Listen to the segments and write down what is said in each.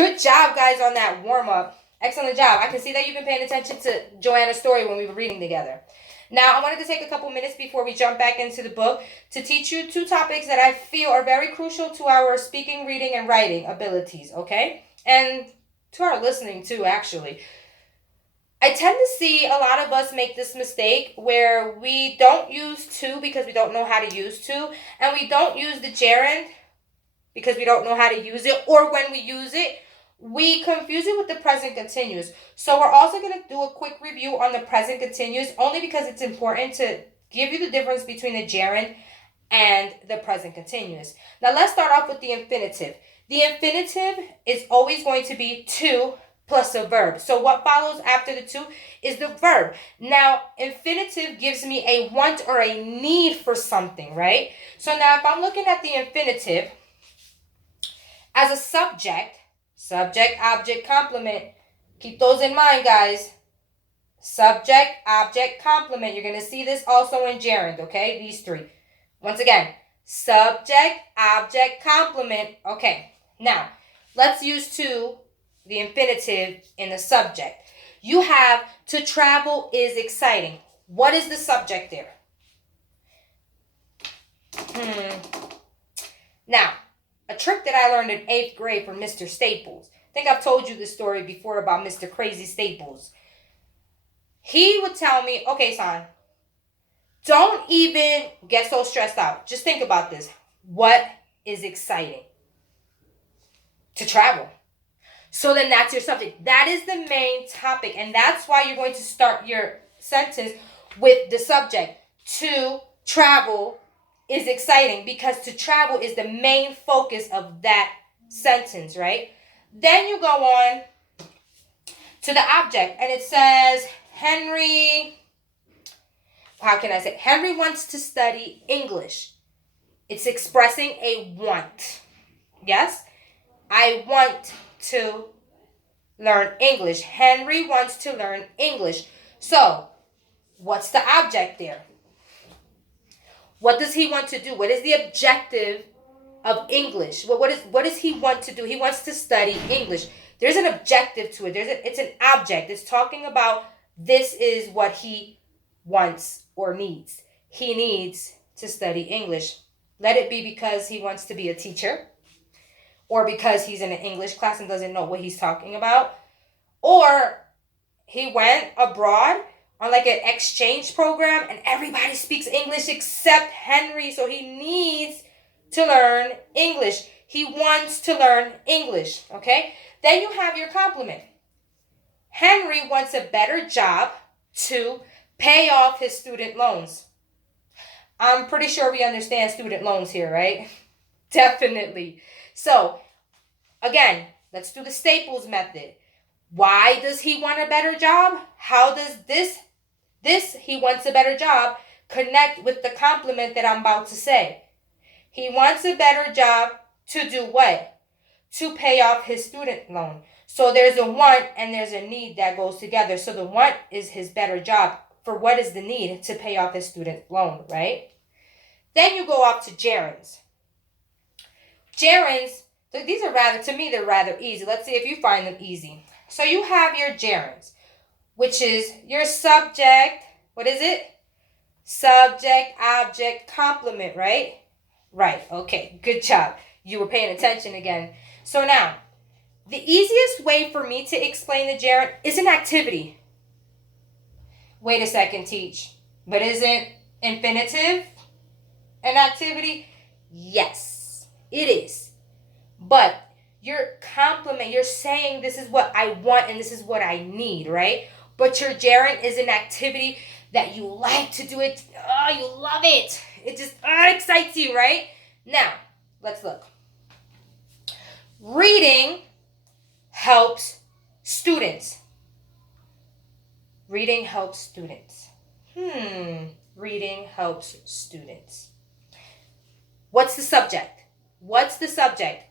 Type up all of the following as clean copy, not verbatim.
Good job, guys, on that warm-up. Excellent job. I can see that you've been paying attention to Joanna's story when we were reading together. Now, I wanted to take a couple minutes before we jump back into the book to teach you two topics that I feel are very crucial to our speaking, reading, and writing abilities, okay? And to our listening, too, actually. I tend to see a lot of us make this mistake where we don't use to because we don't know how to use to, and we don't use the gerund because we don't know how to use it, or when we use it, we confuse it with the present continuous. So we're also going to do a quick review on the present continuous only because it's important to give you the difference between the gerund and the present continuous. Now let's start off with the infinitive. The infinitive is always going to be to plus a verb. So what follows after the to is the verb. Now, infinitive gives me a want or a need for something, right? So now if I'm looking at the infinitive as a subject, object, complement, keep those in mind, guys. Subject, object, complement. You're going to see this also in gerund, okay? These three. Once again, subject, object, complement. Okay, now let's use to the infinitive in the subject. You have to travel is exciting. What is the subject there? Now, a trick that I learned in 8th grade from Mr. Staples. I think I've told you this story before about Mr. Crazy Staples. He would tell me, okay, son, don't even get so stressed out. Just think about this. What is exciting? To travel. So then that's your subject. That is the main topic. And that's why you're going to start your sentence with the subject. To travel is exciting, because to travel is the main focus of that sentence, right? Then you go on to the object, and it says Henry wants to study English. It's expressing a want. Yes? I want to learn English. Henry wants to learn English. So, what's the object there? What does he want to do? What is the objective of English? What does he want to do? He wants to study English. There's an objective to it. It's an object. It's talking about this is what he wants or needs. He needs to study English. Let it be because he wants to be a teacher, or because he's in an English class and doesn't know what he's talking about, or he went abroad on like an exchange program and everybody speaks English except Henry, so he needs to learn English. He wants to learn English, okay? Then you have your complement. Henry wants a better job to pay off his student loans. I'm pretty sure we understand student loans here, right? Definitely. So, again, let's do the Staples method. Why does he want a better job? How does this he wants a better job connect with the complement that I'm about to say? He wants a better job to do what? To pay off his student loan. So there's a want and there's a need that goes together. So the want is his better job. For what is the need? To pay off his student loan, right? Then you go up to gerunds. Gerunds, these are they're rather easy. Let's see if you find them easy. So you have your gerunds, which is your subject. What is it? Subject, object, complement, right? Right, okay, good job. You were paying attention again. So now, the easiest way for me to explain the gerund is an activity. Wait a second, teach. But isn't infinitive an activity? Yes, it is. But your complement, you're saying this is what I want and this is what I need, right? But your gerund is an activity that you like to do it. Oh, you love it. It just excites you, right? Now, let's look. Reading helps students. Reading helps students. Reading helps students. What's the subject? What's the subject?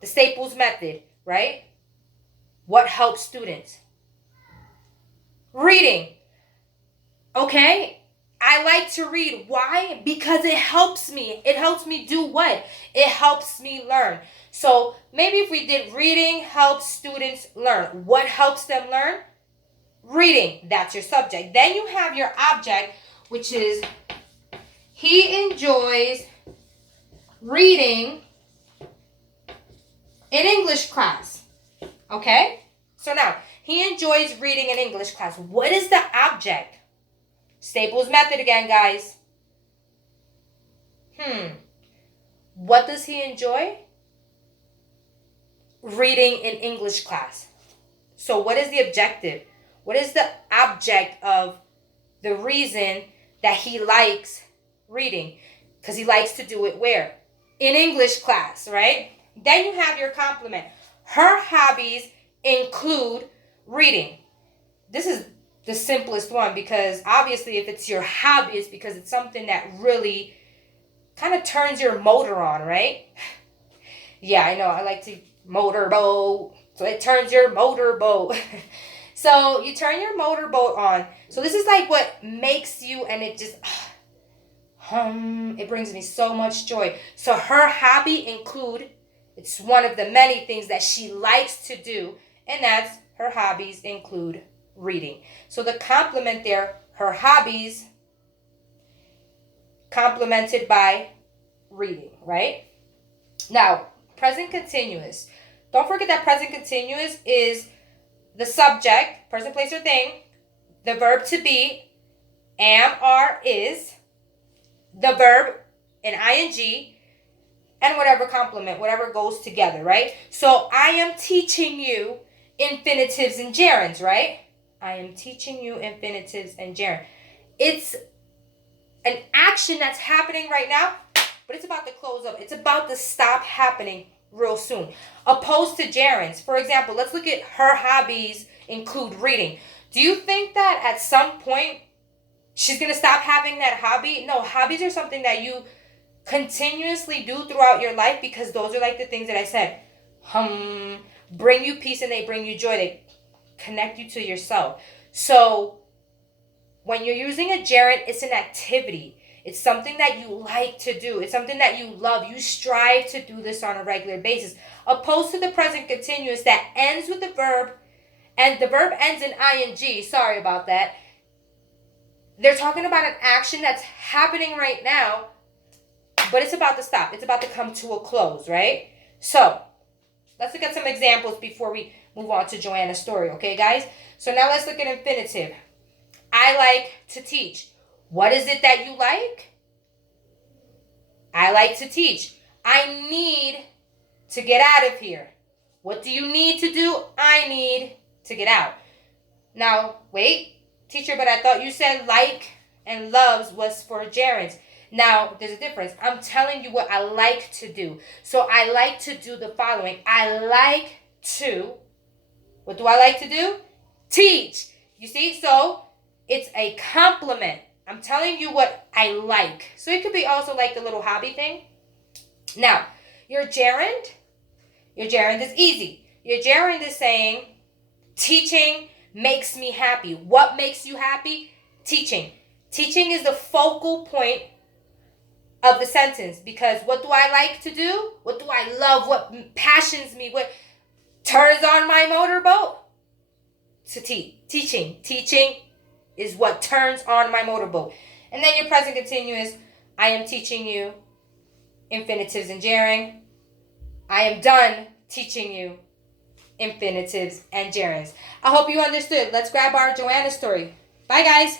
The Staples method, right? What helps students? Reading. Okay, I like to read. Why? Because it helps me. It helps me do what? It helps me learn. So maybe if we did reading helps students learn. What helps them learn? Reading. That's your subject. Then you have your object, which is he enjoys reading in English class. Okay? So now, he enjoys reading in English class. What is the object? Staples method again, guys. What does he enjoy? Reading in English class. So what is the objective? What is the object of the reason that he likes reading? Because he likes to do it where? In English class, right? Then you have your complement. Her hobbies include reading. This is the simplest one because obviously if it's your hobby, it's because it's something that really kind of turns your motor on, right? Yeah, I know. I like to motorboat. So it turns your motorboat. So you turn your motorboat on. So this is like what makes you, and it just, it brings me so much joy. So her hobby include, it's one of the many things that she likes to do, and that's her hobbies include reading. So the complement there, her hobbies complemented by reading, right? Now, present continuous. Don't forget that present continuous is the subject, person, place, or thing, the verb to be, am, are, is, the verb, an ing, and whatever complement, whatever goes together, right? So I am teaching you infinitives and gerunds, right? I am teaching you infinitives and gerunds. It's an action that's happening right now, but it's about to close up. It's about to stop happening real soon. Opposed to gerunds. For example, let's look at her hobbies include reading. Do you think that at some point she's going to stop having that hobby? No, hobbies are something that you continuously do throughout your life because those are like the things that I said. Bring you peace and they bring you joy. They connect you to yourself. So when you're using a gerund, it's an activity. It's something that you like to do. It's something that you love. You strive to do this on a regular basis. Opposed to the present continuous that ends with the verb, and the verb ends in ing. Sorry about that. They're talking about an action that's happening right now, but it's about to stop. It's about to come to a close, right? So let's look at some examples before we move on to Joanna's story, okay, guys? So now let's look at infinitive. I like to teach. What is it that you like? I like to teach. I need to get out of here. What do you need to do? I need to get out. Now, wait, teacher, but I thought you said like and loves was for gerunds. Now, there's a difference. I'm telling you what I like to do. So I like to do the following. I like to, what do I like to do? Teach. You see? So it's a compliment. I'm telling you what I like. So it could be also like the little hobby thing. Now, your gerund is easy. Your gerund is saying, teaching makes me happy. What makes you happy? Teaching. Teaching is the focal point of the sentence because what do I like to do? What do I love? What passions me? What turns on my motorboat? To teaching. Teaching is what turns on my motorboat. And then your present continuous, I am teaching you infinitives and gerund. I am done teaching you infinitives and gerunds. I hope you understood. Let's grab our Joanna story. Bye, guys.